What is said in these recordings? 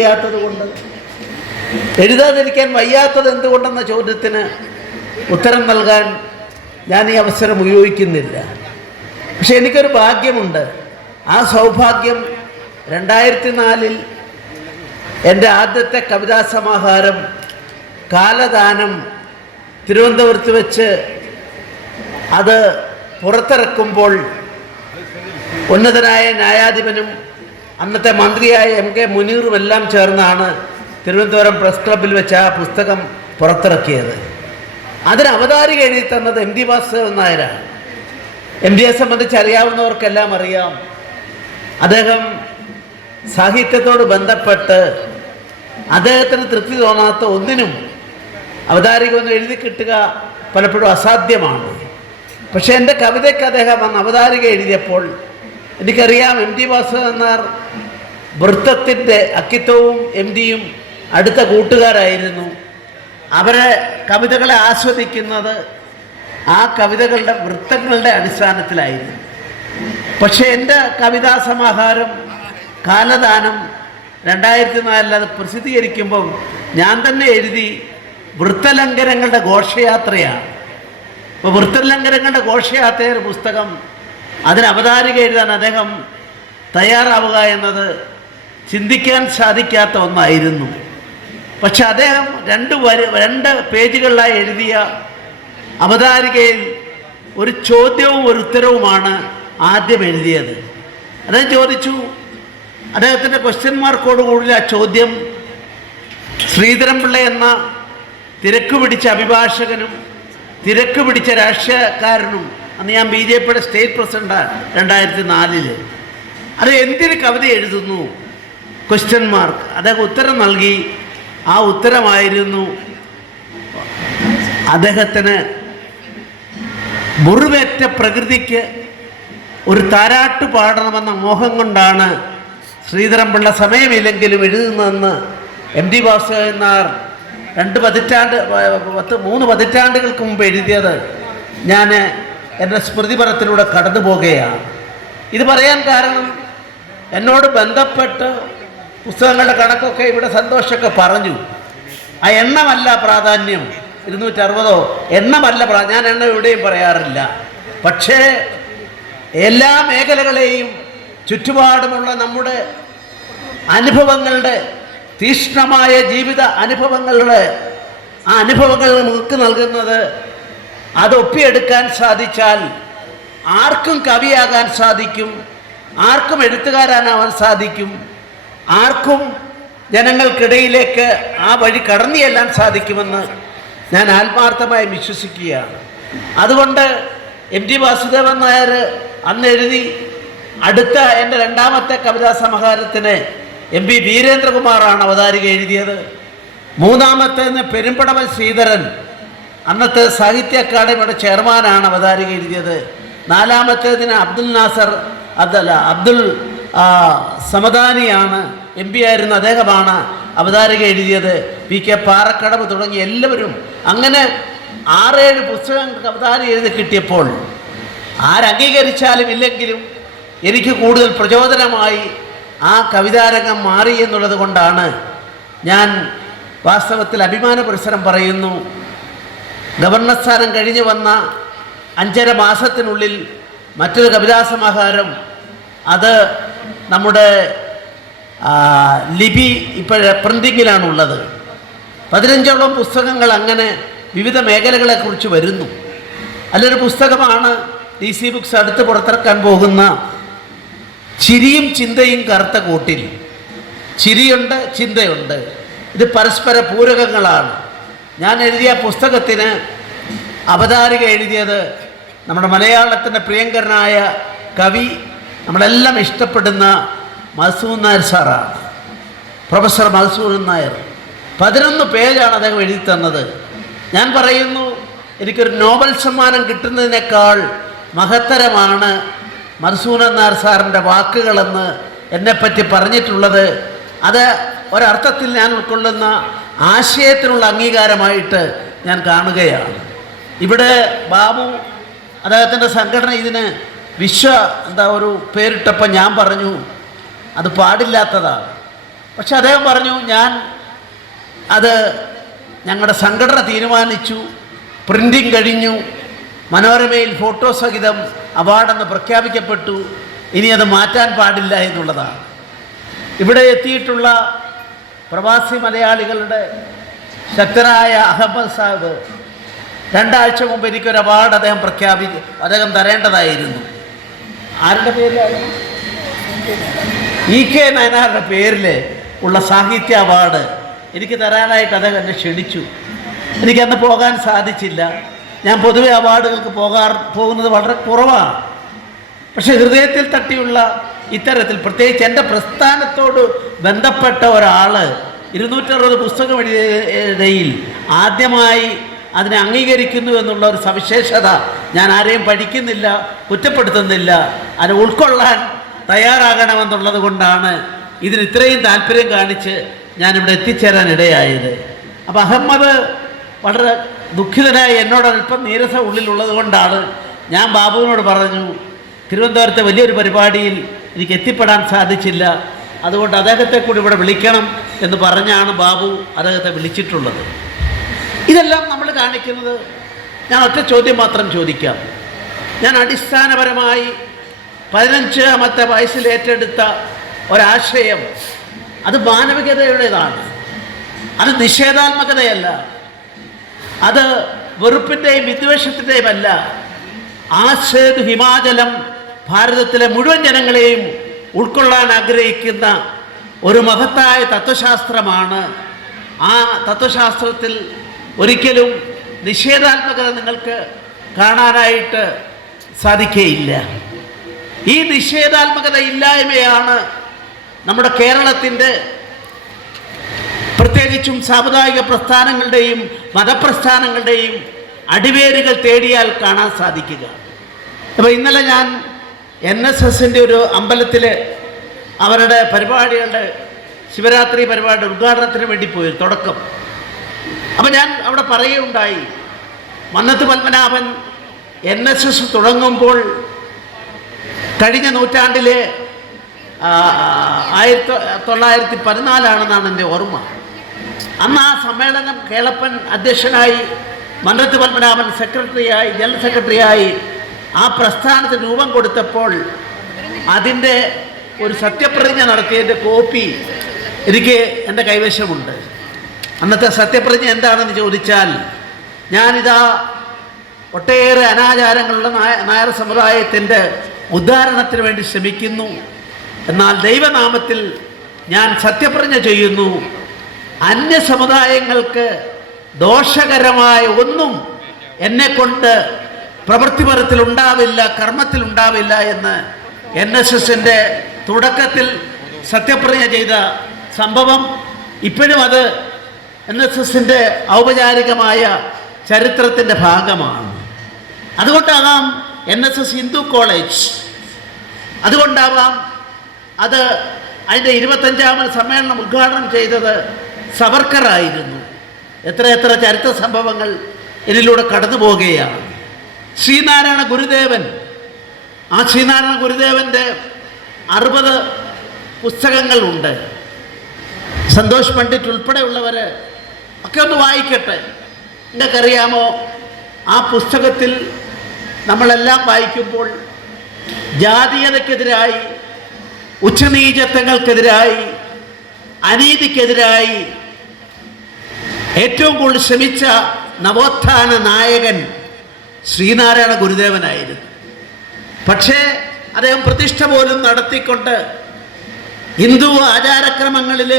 വയ്യാത്തത് കൊണ്ട്. എഴുതാതിരിക്കാൻ വയ്യാത്തത് എന്തുകൊണ്ടെന്ന ചോദ്യത്തിന് ഉത്തരം നൽകാൻ ഞാൻ ഈ അവസരം ഉപയോഗിക്കുന്നില്ല. പക്ഷെ എനിക്കൊരു ഭാഗ്യമുണ്ട്. ആ സൗഭാഗ്യം രണ്ടായിരത്തി നാലിൽ എന്റെ ആദ്യത്തെ കവിതാ സമാഹാരം കാലദാനം തിരുവനന്തപുരത്ത് വെച്ച് അത് പുറത്തിറക്കുമ്പോൾ ഉന്നതനായ ന്യായാധിപനും അന്നത്തെ മന്ത്രിയായ എം കെ മുനീറും എല്ലാം ചേർന്നാണ് തിരുവനന്തപുരം പ്രസ് ക്ലബിൽ വെച്ച് ആ പുസ്തകം പുറത്തിറക്കിയത്. അതിന് അവതാരിക എഴുതി തന്നത് എം ടി വാസുദേവൻ നായരാണ്. എം ഡിയെ സംബന്ധിച്ച് അറിയാവുന്നവർക്കെല്ലാം അറിയാം. അദ്ദേഹം സാഹിത്യത്തോട് ബന്ധപ്പെട്ട് അദ്ദേഹത്തിന് തൃപ്തി തോന്നാത്ത ഒന്നിനും അവതാരിക എഴുതി കിട്ടുക പലപ്പോഴും അസാധ്യമാണ്. പക്ഷേ എന്റെ കവിതയ്ക്ക് അദ്ദേഹം അന്ന് അവതാരിക എഴുതിയപ്പോൾ എനിക്കറിയാം എം ടി വാസുദേവൻ നായർ വൃത്തത്തിന്റെ അക്കിത്തവും എം ഡിയും അടുത്ത കൂട്ടുകാരായിരുന്നു. അവരെ കവിതകളെ ആസ്വദിക്കുന്നത് ആ കവിതകളുടെ വൃത്തങ്ങളുടെ അടിസ്ഥാനത്തിലായിരുന്നു. പക്ഷേ എന്റെ കവിതാ സമാഹാരം കാലദാനം രണ്ടായിരത്തി നാലിൽ അത് പ്രസിദ്ധീകരിക്കുമ്പം ഞാൻ തന്നെ എഴുതി വൃത്തലംഘനങ്ങളുടെ ഘോഷയാത്രയാണ്. അപ്പോൾ വൃത്തലംഘനങ്ങളുടെ ഘോഷയാത്രയുടെ പുസ്തകം അതിന് അവതാരിക എഴുതാൻ അദ്ദേഹം തയ്യാറാവുക എന്നത് ചിന്തിക്കാൻ സാധിക്കാത്ത ഒന്നായിരുന്നു. പക്ഷെ അദ്ദേഹം രണ്ട് വരി രണ്ട് പേജുകളിലായി എഴുതിയ അവതാരികയിൽ ഒരു ചോദ്യവും ഒരു ഉത്തരവുമാണ് ആദ്യം എഴുതിയത്. അദ്ദേഹം ചോദിച്ചു അദ്ദേഹത്തിന്റെ ക്വസ്റ്റ്യൻ മാർക്കോട് കൂടി ആ ചോദ്യം ശ്രീധരൻപിള്ള എന്ന തിരക്ക് പിടിച്ച അഭിഭാഷകനും തിരക്ക് പിടിച്ച രാഷ്ട്രീയക്കാരനും അന്ന് ഞാൻ ബി ജെ പിയുടെ സ്റ്റേറ്റ് പ്രസിഡന്റാണ് രണ്ടായിരത്തി നാലിൽ അത് എന്തിന് കവിത എഴുതുന്നു? ക്വസ്റ്റ്യൻ മാർക്ക് അദ്ദേഹം ഉത്തരം നൽകി. ആ ഉത്തരമായിരുന്നു അദ്ദേഹത്തിന് മുറിവേറ്റ പ്രകൃതിക്ക് ഒരു താരാട്ട് പാടണമെന്ന മോഹം കൊണ്ടാണ് ശ്രീധരൻപിള്ള സമയമില്ലെങ്കിലും എഴുതുന്നതെന്ന് എം വാസുദേവൻ നായർ രണ്ട് പതിറ്റാണ്ട് പത്ത് മൂന്ന് പതിറ്റാണ്ടുകൾക്ക് മുമ്പ് എഴുതിയത്. ഞാൻ എന്റെ സ്മൃതിപരത്തിലൂടെ കടന്നു പോകുകയാണ്. ഇത് പറയാൻ കാരണം എന്നോട് ബന്ധപ്പെട്ട് പുസ്തകങ്ങളുടെ കണക്കൊക്കെ ഇവിടെ സന്തോഷമൊക്കെ പറഞ്ഞു. ആ എണ്ണമല്ല പ്രാധാന്യം. ഇരുന്നൂറ്ററുപതോ എണ്ണമല്ല ഞാൻ എണ്ണം എവിടെയും പറയാറില്ല. പക്ഷേ എല്ലാ മേഖലകളെയും ചുറ്റുപാടുമുള്ള നമ്മുടെ അനുഭവങ്ങളുടെ തീഷ്ണമായ ജീവിത അനുഭവങ്ങളുടെ ആ അനുഭവങ്ങൾ നമുക്ക് നൽകുന്നത് അത് ഒപ്പിയെടുക്കാൻ സാധിച്ചാൽ ആർക്കും കവിയാകാൻ സാധിക്കും ആർക്കും എഴുത്തുകാരനാവാൻ സാധിക്കും ആർക്കും ജനങ്ങൾക്കിടയിലേക്ക് ആ വഴി കടന്നു ചെല്ലാൻ സാധിക്കുമെന്ന് ഞാൻ ആത്മാർത്ഥമായി വിശ്വസിക്കുകയാണ്. അതുകൊണ്ട് എം ടി വാസുദേവൻ നായർ അന്ന് എഴുതി അടുത്ത എന്റെ രണ്ടാമത്തെ കവിതാ സമാഹാരത്തിന് എം പി വീരേന്ദ്രകുമാറാണ് അവതാരിക എഴുതിയത്. മൂന്നാമത്തേന്ന് പെരുമ്പടവൻ ശ്രീധരൻ അന്നത്തെ സാഹിത്യ അക്കാദമിയുടെ ചെയർമാനാണ് അവതാരിക എഴുതിയത്. നാലാമത്തേതിന് അബ്ദുൽ നാസർ അതല്ല അബ്ദുൽ സമദാനിയാണ് എം പി ആയിരുന്ന അദ്ദേഹമാണ് അവതാരിക എഴുതിയത്. പി കെ പാറക്കടവ് തുടങ്ങി എല്ലാവരും അങ്ങനെ ആറേഴ് പുസ്തകങ്ങൾക്ക് അവതാരം എഴുതി കിട്ടിയപ്പോൾ ആരംഗീകരിച്ചാലും ഇല്ലെങ്കിലും എനിക്ക് കൂടുതൽ പ്രചോദനമായി ആ കവിതാരംഗം മാറി എന്നുള്ളത് കൊണ്ടാണ് ഞാൻ വാസ്തവത്തിൽ അഭിമാന പുരസ്സരം പറയുന്നു. ഗവർണർ സ്ഥാനം കഴിഞ്ഞു വന്ന അഞ്ചര മാസത്തിനുള്ളിൽ മറ്റൊരു കവിതാ സമാഹാരം അത് നമ്മുടെ ലിപി ഇപ്പോഴ പ്രിന്റിങ്ങിലാണുള്ളത് പതിനഞ്ചോളം പുസ്തകങ്ങൾ അങ്ങനെ വിവിധ മേഖലകളെക്കുറിച്ച് വരുന്നു. അതിലൊരു പുസ്തകമാണ് ഡി സി ബുക്സ് അടുത്ത് പുറത്തിറക്കാൻ പോകുന്ന ചിരിയും ചിന്തയും കറുത്ത കൂട്ടിൽ. ചിരിയുണ്ട് ചിന്തയുണ്ട്. ഇത് പരസ്പര പൂരകങ്ങളാണ്. ഞാൻ എഴുതിയ പുസ്തകത്തിന് അവതാരിക എഴുതിയത് നമ്മുടെ മലയാളത്തിന്റെ പ്രിയങ്കരനായ കവി നമ്മളെല്ലാം ഇഷ്ടപ്പെടുന്ന മധുസൂൻ നായർ സാറാണ്. പ്രൊഫസർ മധുസൂൻ നായർ. പതിനൊന്ന് പേജാണ് അദ്ദേഹം എഴുതി തന്നത്. ഞാൻ പറയുന്നു എനിക്കൊരു നോബൽ സമ്മാനം കിട്ടുന്നതിനേക്കാൾ മഹത്തരമാണ് മധുസൂദൻ നായർ സാറിന്റെ വാക്കുകളെന്ന് എന്നെപ്പറ്റി പറഞ്ഞിട്ടുള്ളത്. അത് ഒരർത്ഥത്തിൽ ഞാൻ ഉൾക്കൊള്ളുന്ന ആശയത്തിനുള്ള അംഗീകാരമായിട്ട് ഞാൻ കാണുകയാണ്. ഇവിടെ ബാബു അദ്ദേഹത്തിന്റെ സംഘടന ഇതിന് വിശ്വ എന്താ ഒരു പേരിട്ടപ്പോൾ ഞാൻ പറഞ്ഞു അത് പാടില്ലാത്തതാണ്. പക്ഷെ അദ്ദേഹം പറഞ്ഞു ഞാൻ അത് ഞങ്ങളുടെ സംഘടന തീരുമാനിച്ചു പ്രിന്റിങ് കഴിഞ്ഞു മനോരമയിൽ ഫോട്ടോ സഹിതം അവാർഡെന്ന് പ്രഖ്യാപിക്കപ്പെട്ടു ഇനി അത് മാറ്റാൻ പാടില്ല എന്നുള്ളതാണ്. ഇവിടെ എത്തിയിട്ടുള്ള പ്രവാസി മലയാളികളുടെ ശക്തനായ അഹമ്മദ് സാഹിബ് രണ്ടാഴ്ച മുമ്പ് എനിക്കൊരു അവാർഡ് അദ്ദേഹം പ്രഖ്യാപിച്ചു അദ്ദേഹം തരേണ്ടതായിരുന്നു. ആരുടെ പേരിലായിരുന്നു ഇ കെ നയനാരുടെ പേരിൽ ഉള്ള സാഹിത്യ അവാർഡ് എനിക്ക് തരാനായിട്ട് അദ്ദേഹം എന്നെ ക്ഷണിച്ചു. എനിക്കന്ന് പോകാൻ സാധിച്ചില്ല. ഞാൻ പൊതുവെ അവാർഡുകൾക്ക് പോകാർ പോകുന്നത് വളരെ കുറവാണ്. പക്ഷേ ഹൃദയത്തിൽ തട്ടിയുള്ള ഇത്തരത്തിൽ പ്രത്യേകിച്ച് എന്റെ പ്രസ്ഥാനത്തോട് ബന്ധപ്പെട്ട ഒരാൾ ഇരുന്നൂറ്ററുപത് പുസ്തകം എഴുതിയതിൽ ആദ്യമായി അതിനെ അംഗീകരിക്കുന്നു എന്നുള്ള ഒരു സവിശേഷത ഞാൻ ആരെയും പഠിക്കുന്നില്ല കുറ്റപ്പെടുത്തുന്നില്ല അതിനെ ഉൾക്കൊള്ളാൻ തയ്യാറാകണമെന്നുള്ളത് കൊണ്ടാണ് ഇതിന് ഇത്രയും താല്പര്യം കാണിച്ച് ഞാനിവിടെ എത്തിച്ചേരാൻ ഇടയായത് അപ്പോൾ അഹമ്മദ് വളരെ ദുഃഖിതനായി എന്നോട് അല്പം നീരസ ഉള്ളിലുള്ളത് കൊണ്ടാണ് ഞാൻ ബാബുവിനോട് പറഞ്ഞു തിരുവനന്തപുരത്തെ വലിയൊരു പരിപാടിയിൽ എനിക്ക് എത്തിപ്പെടാൻ സാധിച്ചില്ല. അതുകൊണ്ട് അദ്ദേഹത്തെ കൂടി ഇവിടെ വിളിക്കണം എന്ന് പറഞ്ഞാണ് ബാബു അദ്ദേഹത്തെ വിളിച്ചിട്ടുള്ളത്. ഇതെല്ലാം നമ്മൾ കാണിക്കുന്നത് ഞാൻ ഒറ്റ ചോദ്യം മാത്രം ചോദിക്കാം. ഞാൻ അടിസ്ഥാനപരമായി പതിനഞ്ചാമത്തെ വയസ്സിൽ ഏറ്റെടുത്ത ഒരാശയം അത് മാനവികതയുടേതാണ്. അത് നിഷേധാത്മകതയല്ല. അത് വെറുപ്പിന്റെയും വിദ്വേഷത്തിന്റെയും അല്ല ആശേത് ഹിമാചലം ഭാരതത്തിലെ മുഴുവൻ ജനങ്ങളെയും ഉൾക്കൊള്ളാൻ ആഗ്രഹിക്കുന്ന ഒരു മഹത്തായ തത്വശാസ്ത്രമാണ്. ആ തത്വശാസ്ത്രത്തിൽ ഒരിക്കലും നിഷേധാത്മകത നിങ്ങൾക്ക് കാണാനായിട്ട് സാധിക്കുകയില്ല ഈ നിഷേധാത്മകത ഇല്ലായ്മയാണ് നമ്മുടെ കേരളത്തിന്റെ പ്രത്യേകിച്ചും സാമുദായിക പ്രസ്ഥാനങ്ങളുടെയും മതപ്രസ്ഥാനങ്ങളുടെയും അടിവേരുകൾ തേടിയാൽ കാണാൻ സാധിക്കുക. അപ്പോൾ ഇന്നലെ ഞാൻ എൻ എസ് എസിന്റെ ഒരു അമ്പലത്തിൽ അവരുടെ പരിപാടികളുടെ ശിവരാത്രി പരിപാടി ഉദ്ഘാടനത്തിന് വേണ്ടി പോയി തുടക്കം. അപ്പം ഞാൻ അവിടെ പറയുകയുണ്ടായി Mannath Padmanabhan N S S തുടങ്ങുമ്പോൾ കഴിഞ്ഞ നൂറ്റാണ്ടിലെ ആയിരത്തി തൊള്ളായിരത്തി പതിനാലാണെന്നാണ് എന്റെ ഓർമ്മ. അന്ന് ആ സമ്മേളനം കേളപ്പൻ അധ്യക്ഷനായി മന്നത്ത് പത്മനാഭൻ സെക്രട്ടറിയായി ജനറൽ സെക്രട്ടറിയായി ആ പ്രസ്ഥാനത്തിന് രൂപം കൊടുത്തപ്പോൾ അതിന്റെ ഒരു സത്യപ്രതിജ്ഞ നടത്തിയതിന്റെ കോപ്പി എനിക്ക് എന്റെ കൈവശമുണ്ട്. അന്നത്തെ സത്യപ്രതിജ്ഞ എന്താണെന്ന് ചോദിച്ചാൽ ഞാനിതാ ഒട്ടേറെ അനാചാരങ്ങളുള്ള നായ നായർ സമുദായത്തിന്റെ ഉദ്ധാരണത്തിന് വേണ്ടി ശ്രമിക്കുന്നു. എന്നാൽ ദൈവനാമത്തിൽ ഞാൻ സത്യപ്രതിജ്ഞ ചെയ്യുന്നു. അന്യ സമുദായങ്ങൾക്ക് ദോഷകരമായ ഒന്നും എന്നെ കൊണ്ട് പ്രവൃത്തിപരത്തിൽ ഉണ്ടാവില്ല കർമ്മത്തിൽ ഉണ്ടാവില്ല എന്ന് എൻ എസ് എസിന്റെ തുടക്കത്തിൽ സത്യപ്രതിജ്ഞ ചെയ്ത സംഭവം ഇപ്പോഴും അത് എൻ എസ് എസിന്റെ ഔപചാരികമായ ചരിത്രത്തിന്റെ ഭാഗമാണ്. അതുകൊണ്ടാകാം N S S Hindu college. അതുകൊണ്ടാവാം അത് അതിന്റെ ഇരുപത്തഞ്ചാമത് സമ്മേളനം ഉദ്ഘാടനം ചെയ്തത് സവർക്കറായിരുന്നു. എത്ര എത്ര ചരിത്ര സംഭവങ്ങൾ ഇതിലൂടെ കടന്നു പോവുകയാണ് ശ്രീനാരായണ ഗുരുദേവൻ. ആ ശ്രീനാരായണ ഗുരുദേവന്റെ അറുപത് പുസ്തകങ്ങളുണ്ട്. സന്തോഷ് പണ്ഡിറ്റ് ഉൾപ്പെടെയുള്ളവർ ഒക്കെ ഒന്ന് വായിക്കട്ടെ. നിങ്ങൾക്കറിയാമോ ആ പുസ്തകത്തിൽ നമ്മളെല്ലാം വായിക്കുമ്പോൾ ജാതീയതയ്ക്കെതിരായി ഉച്ചനീചത്വങ്ങൾക്കെതിരായി അനീതിക്കെതിരായി ഏറ്റവും കൂടുതൽ ശ്രമിച്ച നവോത്ഥാന നായകൻ ശ്രീനാരായണ ഗുരുദേവനായിരുന്നു. പക്ഷേ അദ്ദേഹം പ്രതിഷ്ഠ പോലും നടത്തിക്കൊണ്ട് ഹിന്ദു ആചാരക്രമങ്ങളിൽ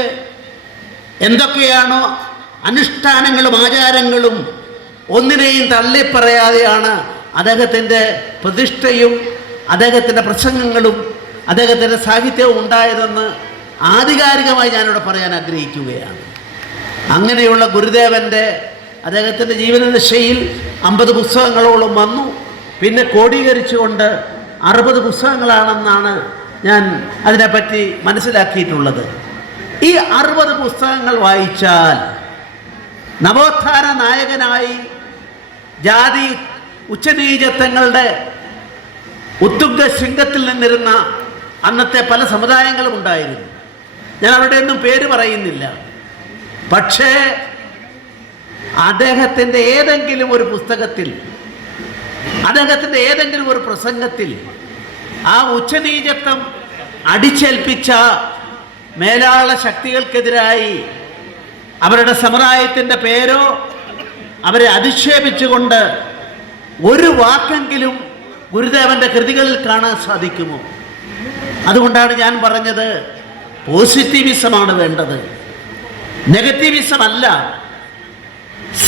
എന്തൊക്കെയാണോ അനുഷ്ഠാനങ്ങളും ആചാരങ്ങളും ഒന്നിനെയും തള്ളിപ്പറയാതെയാണ് അദ്ദേഹത്തിന്റെ പ്രതിഷ്ഠയും അദ്ദേഹത്തിന്റെ പ്രസംഗങ്ങളും അദ്ദേഹത്തിന്റെ സാഹിത്യവും ഉണ്ടായതെന്ന് ആധികാരികമായി ഞാനിവിടെ പറയാൻ ആഗ്രഹിക്കുകയാണ്. അങ്ങനെയുള്ള ഗുരുദേവന്റെ അദ്ദേഹത്തിന്റെ ജീവനദശയിൽ അമ്പത് പുസ്തകങ്ങളോളം വന്നു. പിന്നെ കോടീകരിച്ചുകൊണ്ട് അറുപത് പുസ്തകങ്ങളാണെന്നാണ് ഞാൻ അതിനെപ്പറ്റി മനസ്സിലാക്കിയിട്ടുള്ളത്. ഈ അറുപത് പുസ്തകങ്ങൾ വായിച്ചാൽ നവോത്ഥാന നായകനായി ജാതി ഉച്ചനീചത്വങ്ങളുടെ ഉത്തുംഗ ശൃംഗത്തിൽ നിന്നിരുന്ന അന്നത്തെ പല സമുദായങ്ങളും ഉണ്ടായിരുന്നു. ഞാൻ അവരുടെ ഒന്നും പേര് പറയുന്നില്ല. പക്ഷേ അദ്ദേഹത്തിന്റെ ഏതെങ്കിലും ഒരു പുസ്തകത്തിൽ അദ്ദേഹത്തിന്റെ ഏതെങ്കിലും ഒരു പ്രസംഗത്തിൽ ആ ഉച്ചനീചത്വം അടിച്ചേൽപ്പിച്ച മേലാള ശക്തികൾക്കെതിരായി അവരുടെ സമുദായത്തിന്റെ പേരോ അവരെ അധിക്ഷേപിച്ചുകൊണ്ട് ഒരു വാക്കെങ്കിലും ഗുരുദേവന്റെ കൃതികളിൽ കാണാൻ സാധിക്കുമോ? അതുകൊണ്ടാണ് ഞാൻ പറഞ്ഞത് പോസിറ്റീവിസമാണ് വേണ്ടത്. നെഗറ്റീവിസം അല്ല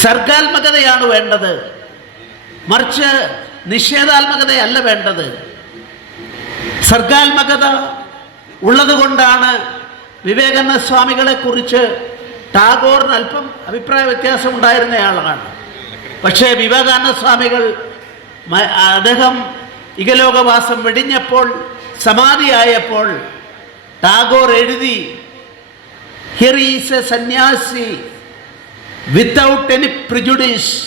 സർഗാത്മകതയാണ് വേണ്ടത്. മറിച്ച് നിഷേധാത്മകതയല്ല വേണ്ടത്. സർഗാത്മകത ഉള്ളതുകൊണ്ടാണ് വിവേകാനന്ദ സ്വാമികളെ കുറിച്ച് ടാഗോറിന് അല്പം അഭിപ്രായ വ്യത്യാസം ഉണ്ടായിരുന്നയാളാണ് പക്ഷേ വിവേകാനന്ദ സ്വാമികൾ അദ്ദേഹം ഇകലോകവാസം വെടിഞ്ഞപ്പോൾ സമാധിയായപ്പോൾ ടാഗോർ എഴുതി here is a sannyasi without any prejudice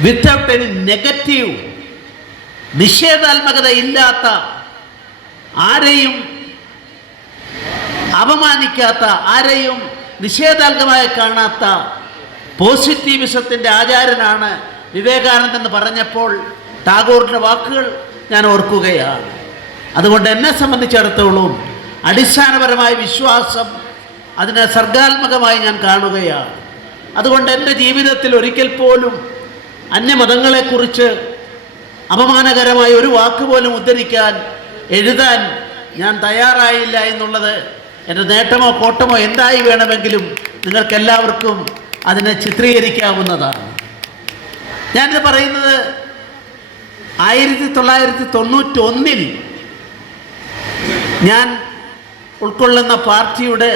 without any negative നിഷേധാത്മകത ഇല്ലാത്ത ആരെയും അപമാനിക്കാത്ത ആരെയും നിഷേധാത്മകമായി കാണാത്ത പോസിറ്റീവിസത്തിന്റെ ആചാരനാണ് വിവേകാനന്ദൻ എന്ന് പറഞ്ഞപ്പോൾ ടാഗോറിന്റെ വാക്കുകൾ ഞാൻ ഓർക്കുകയാണ്. അതുകൊണ്ട് എന്നെ സംബന്ധിച്ചിടത്തോളം അടിസ്ഥാനപരമായ വിശ്വാസം അതിനെ സർഗാത്മകമായി ഞാൻ കാണുകയാണ്. അതുകൊണ്ട് എന്റെ ജീവിതത്തിൽ ഒരിക്കൽ പോലും അന്യമതങ്ങളെക്കുറിച്ച് അപമാനകരമായ ഒരു വാക്ക് പോലും ഉദ്ധരിക്കാൻ എഴുതാൻ ഞാൻ തയ്യാറായില്ല എന്നുള്ളത് എന്റെ നേട്ടമോ കോട്ടമോ എന്തായി വേണമെങ്കിലും നിങ്ങൾക്കെല്ലാവർക്കും അതിനെ ചിത്രീകരിക്കാവുന്നതാണ്. ഞാനിത് പറയുന്നത് ആയിരത്തി തൊള്ളായിരത്തി തൊണ്ണൂറ്റി ഒന്നിൽ ഞാൻ ഉൾക്കൊള്ളുന്ന പാർട്ടിയുടെ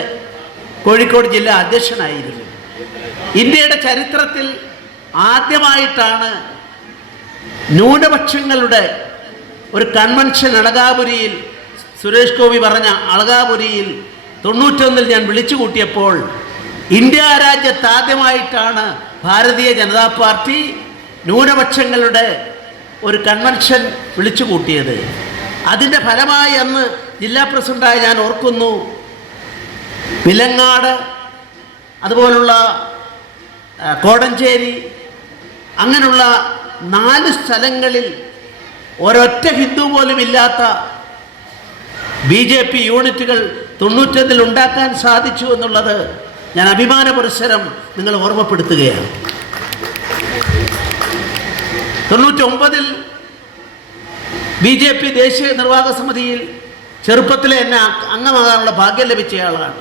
കോഴിക്കോട് ജില്ലാ അധ്യക്ഷനായിരുന്നു. ഇന്ത്യയുടെ ചരിത്രത്തിൽ ആദ്യമായിട്ടാണ് ന്യൂനപക്ഷങ്ങളുടെ ഒരു കൺവെൻഷൻ അളകാപുരിയിൽ സുരേഷ് ഗോപി പറഞ്ഞ അളകാപുരിയിൽ തൊണ്ണൂറ്റൊന്നിൽ ഞാൻ വിളിച്ചു കൂട്ടിയപ്പോൾ ഇന്ത്യ രാജ്യത്ത് ആദ്യമായിട്ടാണ് ഭാരതീയ ജനതാ പാർട്ടി ന്യൂനപക്ഷങ്ങളുടെ ഒരു കൺവെൻഷൻ വിളിച്ചു കൂട്ടിയത്. അതിന്റെ ഫലമായി അന്ന് ജില്ലാ പ്രസിഡന്റായി ഞാൻ ഓർക്കുന്നു. വിലങ്ങാട് അതുപോലുള്ള കോടഞ്ചേരി. അങ്ങനെയുള്ള നാല് സ്ഥലങ്ങളിൽ ഒരൊറ്റ ഹിന്ദു പോലും ഇല്ലാത്ത ബി ജെ പി യൂണിറ്റുകൾ തൊണ്ണൂറ്റൊന്നിൽ ഉണ്ടാക്കാൻ സാധിച്ചു എന്നുള്ളത് ഞാൻ അഭിമാന പുരസ്സരം നിങ്ങൾ ഓർമ്മപ്പെടുത്തുകയാണ്. തൊണ്ണൂറ്റൊമ്പതിൽ ബി ജെ പി ദേശീയ നിർവാഹക സമിതിയിൽ ചെറുപ്പത്തിലെ എന്നെ അംഗമാകാനുള്ള ഭാഗ്യം ലഭിച്ചയാളാണ്.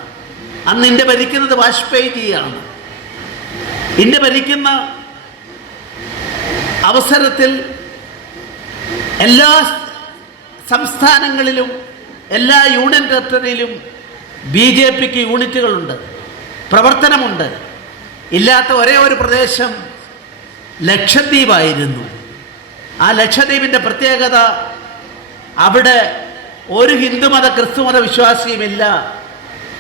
അന്ന് എന്റെ ഭരിക്കുന്നത് വാജ്പേയിജിയാണ്. ഇന്ത്യ ഭരിക്കുന്ന അവസരത്തിൽ എല്ലാ സംസ്ഥാനങ്ങളിലും എല്ലാ യൂണിയൻ ടെറിട്ടറിയിലും ബി ജെ പിക്ക് യൂണിറ്റുകളുണ്ട് പ്രവർത്തനമുണ്ട്. ഇല്ലാത്ത ഒരേ ഒരു പ്രദേശം ലക്ഷദ്വീപായിരുന്നു. ആ ലക്ഷദ്വീപിന്റെ പ്രത്യേകത അവിടെ ഒരു ഹിന്ദുമത ക്രിസ്തുമത വിശ്വാസിയുമില്ല.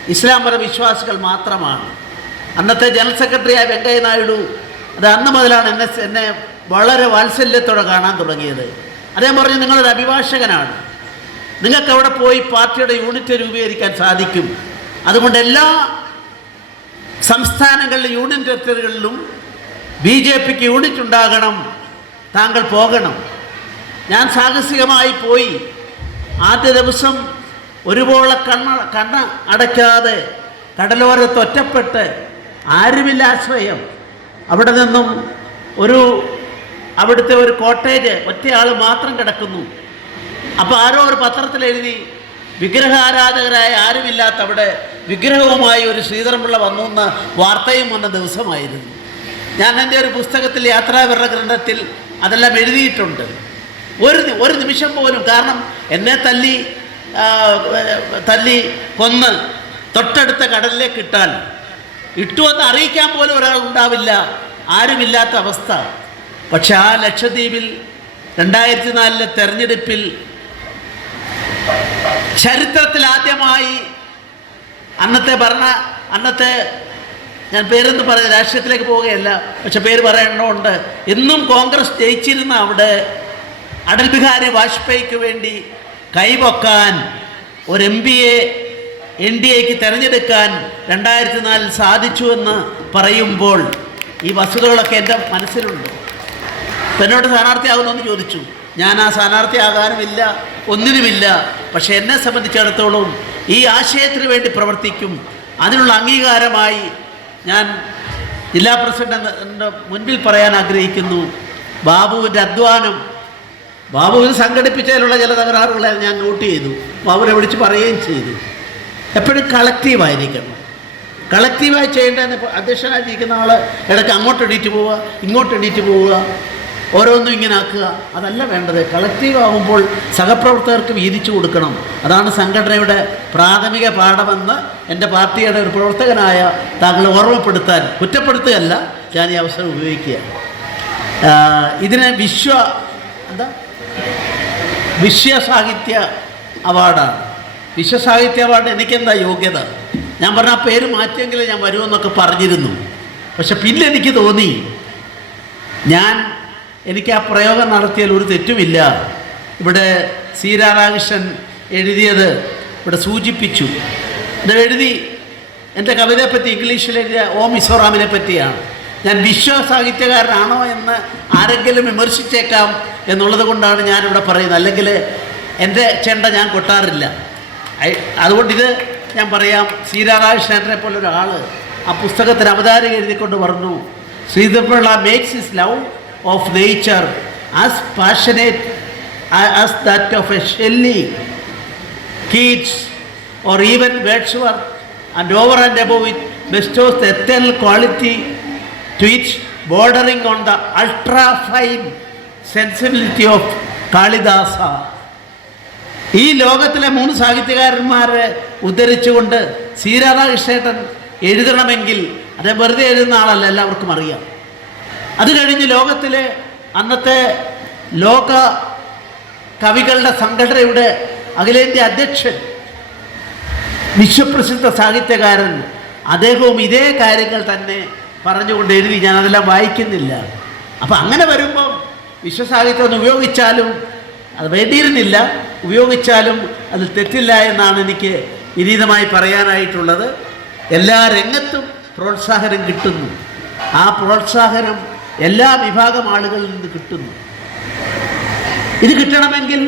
ഇസ്ലാം മത വിശ്വാസികൾ മാത്രമാണ്. അന്നത്തെ ജനറൽ സെക്രട്ടറിയായ വെങ്കയ്യ നായിഡു അത് അന്ന് മുതലാണ് എന്നെ എന്നെ വളരെ വാത്സല്യത്തോടെ കാണാൻ തുടങ്ങിയത്. അദ്ദേഹം പറഞ്ഞു നിങ്ങളൊരു അഭിഭാഷകനാണ്. നിങ്ങൾക്ക് അവിടെ പോയി പാർട്ടിയുടെ യൂണിറ്റ് രൂപീകരിക്കാൻ സാധിക്കും. അതുകൊണ്ട് എല്ലാ സംസ്ഥാനങ്ങളിലെ യൂണിയൻ ടെറിട്ടറികളിലും ബി ജെ പിക്ക് യൂണിറ്റ് ഉണ്ടാകണം. താങ്കൾ പോകണം. ഞാൻ സാഹസികമായി പോയി. ആദ്യ ദിവസം ഒരുപോലെ കണ്ണ കണ്ണ അടയ്ക്കാതെ കടലോരത്ത് ഒറ്റപ്പെട്ട് ആരുമില്ല ആശ്രയം. അവിടെ നിന്നും ഒരു അവിടുത്തെ ഒരു കോട്ടേജ് ഒറ്റയാൾ മാത്രം കിടക്കുന്നു. അപ്പോൾ ആരോ ഒരു പത്രത്തിൽ എഴുതി വിഗ്രഹാരാധകരായ ആരുമില്ലാത്ത അവിടെ വിഗ്രഹവുമായി ഒരു ശ്രീധരമുള്ള വന്നു എന്ന വാർത്തയും വന്ന ദിവസമായിരുന്നു. ഞാൻ എന്റെ ഒരു പുസ്തകത്തിൽ യാത്രാവിവരണ ഗ്രന്ഥത്തിൽ അതെല്ലാം എഴുതിയിട്ടുണ്ട്. ഒരു ഒരു നിമിഷം പോലും കാരണം എന്നെ തല്ലി തല്ലി കൊന്ന് തൊട്ടടുത്ത കടലിലേക്ക് ഇട്ടാൽ ഇട്ടുവെന്ന് അറിയിക്കാൻ പോലും ഒരാൾ ഉണ്ടാവില്ല. ആരുമില്ലാത്ത അവസ്ഥ. പക്ഷെ ആ ലക്ഷദ്വീപിൽ രണ്ടായിരത്തി നാലിലെ തെരഞ്ഞെടുപ്പിൽ ചരിത്രത്തിൽ ആദ്യമായി അന്നത്തെ ഭരണ അന്നത്തെ ഞാൻ പേരൊന്നും പറയാം രാഷ്ട്രീയത്തിലേക്ക് പോവുകയല്ല. പക്ഷെ പേര് പറയണമുണ്ട് എന്നും കോൺഗ്രസ് ജയിച്ചിരുന്ന അവിടെ അടൽ ബിഹാരി വാജ്പേയിക്ക് വേണ്ടി കൈവക്കാൻ ഒരു എം പിയെ എൻ ഡി എക്ക് തിരഞ്ഞെടുക്കാൻ രണ്ടായിരത്തി നാലിൽ സാധിച്ചുവെന്ന് പറയുമ്പോൾ ഈ വസ്തുതകളൊക്കെ എന്റെ മനസ്സിലുണ്ട്. എന്നോട് സ്ഥാനാർത്ഥിയാകുമെന്ന് ചോദിച്ചു. ഞാൻ ആ സ്ഥാനാർത്ഥിയാകാനുമില്ല ഒന്നിനുമില്ല പക്ഷേ എന്നെ സംബന്ധിച്ചിടത്തോളം ഈ ആശയത്തിന് വേണ്ടി പ്രവർത്തിക്കും. അതിനുള്ള അംഗീകാരമായി ഞാൻ ജില്ലാ പ്രസിഡന്റ് മുൻപിൽ പറയാൻ ആഗ്രഹിക്കുന്നു. ബാബുവിന്റെ അധ്വാനം ബാബുവിന് സംഘടിപ്പിച്ചതിലുള്ള ചില തകരാറുകളെ ഞാൻ നോട്ട് ചെയ്തു. ബാബുവിനെ വിളിച്ച് പറയുകയും ചെയ്തു. എപ്പോഴും കളക്റ്റീവായിരിക്കണം. കളക്റ്റീവായി ചെയ്യേണ്ടതെന്ന് അധ്യക്ഷനായിട്ടിരിക്കുന്ന ആൾ ഇടയ്ക്ക് അങ്ങോട്ട് എണീറ്റ് പോവുക ഇങ്ങോട്ട് എണീറ്റ് പോവുക ഓരോന്നും ഇങ്ങനെ ആക്കുക. അതല്ല വേണ്ടത്. കളക്റ്റീവ് ആകുമ്പോൾ സഹപ്രവർത്തകർക്ക് വീതിച്ചു കൊടുക്കണം. അതാണ് സംഘടനയുടെ പ്രാഥമിക പാഠമെന്ന് എന്റെ പാർട്ടിയുടെ ഒരു പ്രവർത്തകനായ താങ്കളെ ഓർമ്മപ്പെടുത്താൻ കുറ്റപ്പെടുത്തുകയല്ല ഞാൻ ഈ അവസരം ഉപയോഗിക്കുക. ഇതിനെ വിശ്വ എന്താ? വിശ്വ സാഹിത്യ അവാർഡാണ്. വിശ്വസാഹിത്യ അവാർഡ് എനിക്കെന്താ യോഗ്യത? ഞാൻ പറഞ്ഞ ആ പേര് മാറ്റിയെങ്കിൽ ഞാൻ വരുമെന്നൊക്കെ പറഞ്ഞിരുന്നു. പക്ഷെ പിന്നെ എനിക്ക് തോന്നി ഞാൻ എനിക്ക് ആ പ്രയോഗം നടത്തിയാൽ ഒരു തെറ്റുമില്ല. ഇവിടെ സി രാധാകൃഷ്ണൻ എഴുതിയത് ഇവിടെ സൂചിപ്പിച്ചു. ഇത് എഴുതി എന്റെ കവിതയെപ്പറ്റി ഇംഗ്ലീഷിൽ എഴുതിയ ഓ മിസോറാമിനെ പറ്റിയാണ്. ഞാൻ വിശ്വ സാഹിത്യകാരനാണോ എന്ന് ആരെങ്കിലും വിമർശിച്ചേക്കാം എന്നുള്ളത് കൊണ്ടാണ് ഞാനിവിടെ പറയുന്നത്. അല്ലെങ്കിൽ എന്റെ ചെണ്ട ഞാൻ കൊട്ടാറില്ല. അതുകൊണ്ട് ഇത് ഞാൻ പറയാം സി പോലെ ഒരാൾ ആ പുസ്തകത്തിന് അവതാരക എഴുതിക്കൊണ്ട് പറഞ്ഞു Sreedhar Pillai makes his love of nature as passionate as that of a Shelley Keats or even Wordsworth, and over and above it bestows the eternal quality to it, bordering on the ultra fine sensibility of Kalidasa ഈ ലോകത്തിലെ മൂന്ന് സാഹിത്യകാരന്മാരെ ഉദ്ധരിച്ചുകൊണ്ട് C രാധാകൃഷ്ണേട്ടൻ എഴുതണമെങ്കിൽ അദ്ദേഹം വെറുതെ എഴുതുന്ന ആളല്ല എല്ലാവർക്കും അറിയാം. അത് കഴിഞ്ഞ് ലോകത്തിലെ അന്നത്തെ ലോക കവികളുടെ സംഘടനയുടെ അഖിലേന്ത്യാ അധ്യക്ഷൻ വിശ്വപ്രസിദ്ധ സാഹിത്യകാരൻ അദ്ദേഹവും ഇതേ കാര്യങ്ങൾ തന്നെ പറഞ്ഞുകൊണ്ട് എഴുതി ഞാൻ അതെല്ലാം വായിക്കുന്നില്ല. അപ്പം അങ്ങനെ വരുമ്പം വിശ്വസാഹിത്യം ഒന്ന് ഉപയോഗിച്ചാലും അത് വേണ്ടിയിരുന്നില്ല. ഉപയോഗിച്ചാലും അതിൽ തെറ്റില്ല എന്നാണ് എനിക്ക് വിനീതമായി പറയാനായിട്ടുള്ളത്. എല്ലാ രംഗത്തും പ്രോത്സാഹനം കിട്ടുന്നു. ആ പ്രോത്സാഹനം എല്ലാ വിഭാഗം ആളുകളിൽ നിന്ന് കിട്ടുന്നു. ഇത് കിട്ടണമെങ്കിൽ